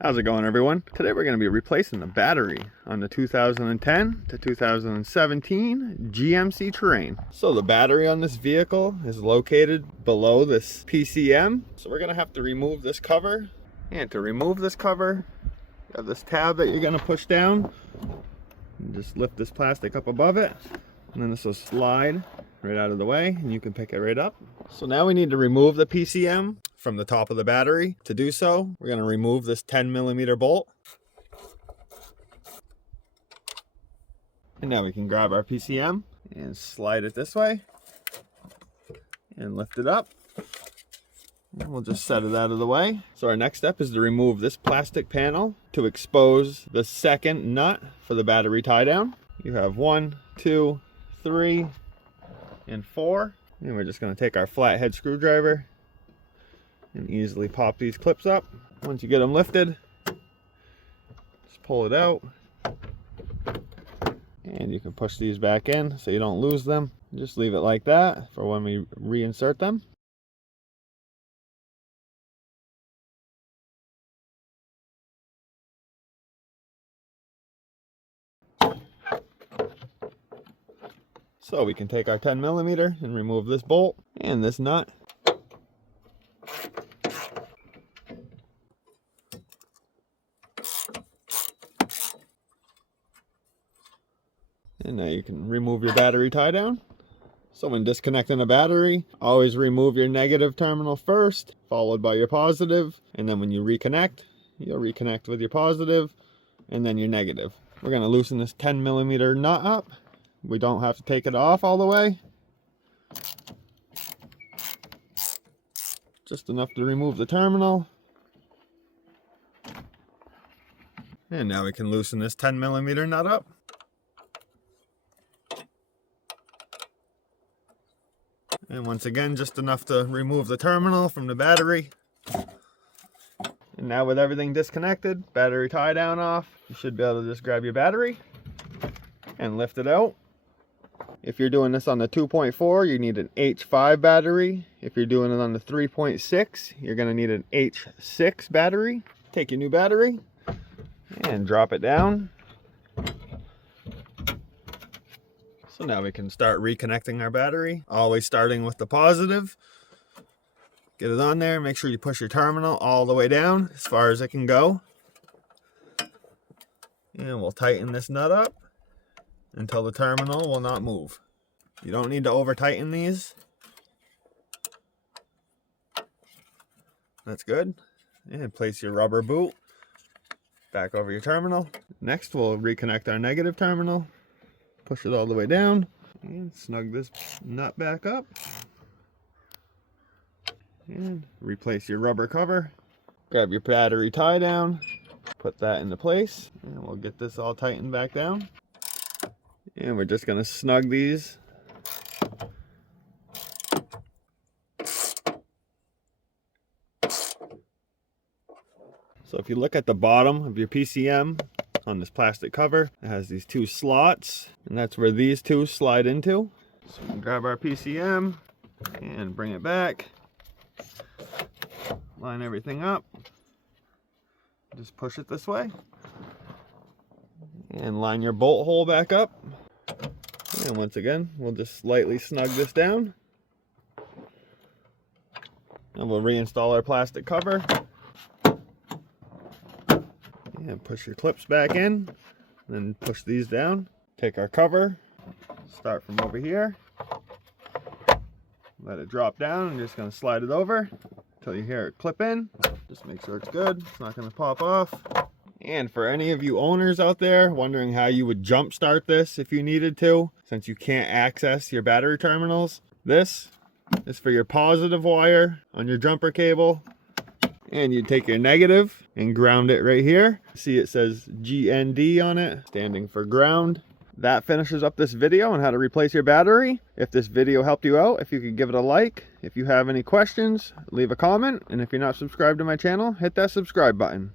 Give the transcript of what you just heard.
How's it going, everyone? Today we're going to be replacing the battery on the 2010 to 2017 GMC Terrain. So the battery on this vehicle is located below this PCM. So we're going to have to remove this cover. And to remove this cover, you have this tab that you're going to push down. And just lift this plastic up above it. And then this will slide right out of the way and you can pick it right up. So now we need to remove the PCM from the top of the battery. To do so, we're going to remove this 10mm bolt. And now we can grab our PCM and slide it this way and lift it up. And we'll just set it out of the way. So our next step is to remove this plastic panel to expose the second nut for the battery tie down. You have 1, 2, 3, and 4. And we're just going to take our flathead screwdriver and easily pop these clips up. Once you get them lifted, just pull it out. And you can push these back in so you don't lose them. Just leave it like that for when we reinsert them. So we can take our 10mm and remove this bolt and this nut. And now you can remove your battery tie down. So when disconnecting a battery, always remove your negative terminal first, followed by your positive. And then when you reconnect, you'll reconnect with your positive and then your negative. We're going to loosen this 10mm nut up. We don't have to take it off all the way. Just enough to remove the terminal. And now we can loosen this 10mm nut up. And once again, just enough to remove the terminal from the battery. And now with everything disconnected, battery tie down off, you should be able to just grab your battery and lift it out. If you're doing this on the 2.4, you need an H5 battery. If you're doing it on the 3.6, you're going to need an H6 battery. Take your new battery and drop it down. So now we can start reconnecting our battery, always starting with the positive. Get it on there, make sure you push your terminal all the way down as far as it can go. And we'll tighten this nut up until the terminal will not move. You don't need to over tighten these. That's good. And place your rubber boot back over your terminal. Next we'll reconnect our negative terminal. Push it all the way down and snug this nut back up. And replace your rubber cover. Grab your battery tie down. Put that into place. And we'll get this all tightened back down. And we're just going to snug these. So if you look at the bottom of your PCM on this plastic cover, it has these two slots, and that's where these two slide into. So we can grab our PCM and bring it back. Line everything up. Just push it this way. And line your bolt hole back up. And once again, we'll just slightly snug this down. And we'll reinstall our plastic cover. And push your clips back in. Then push these down. Take our cover. Start from over here. Let it drop down. I'm just going to slide it over until you hear it clip in. Just make sure it's good. It's not going to pop off. And for any of you owners out there wondering how you would jump start this if you needed to, since you can't access your battery terminals, this is for your positive wire on your jumper cable. And you take your negative and ground it right here. See, it says GND on it, standing for ground. That finishes up this video on how to replace your battery. If this video helped you out, if you could give it a like. If you have any questions, leave a comment. And if you're not subscribed to my channel, hit that subscribe button.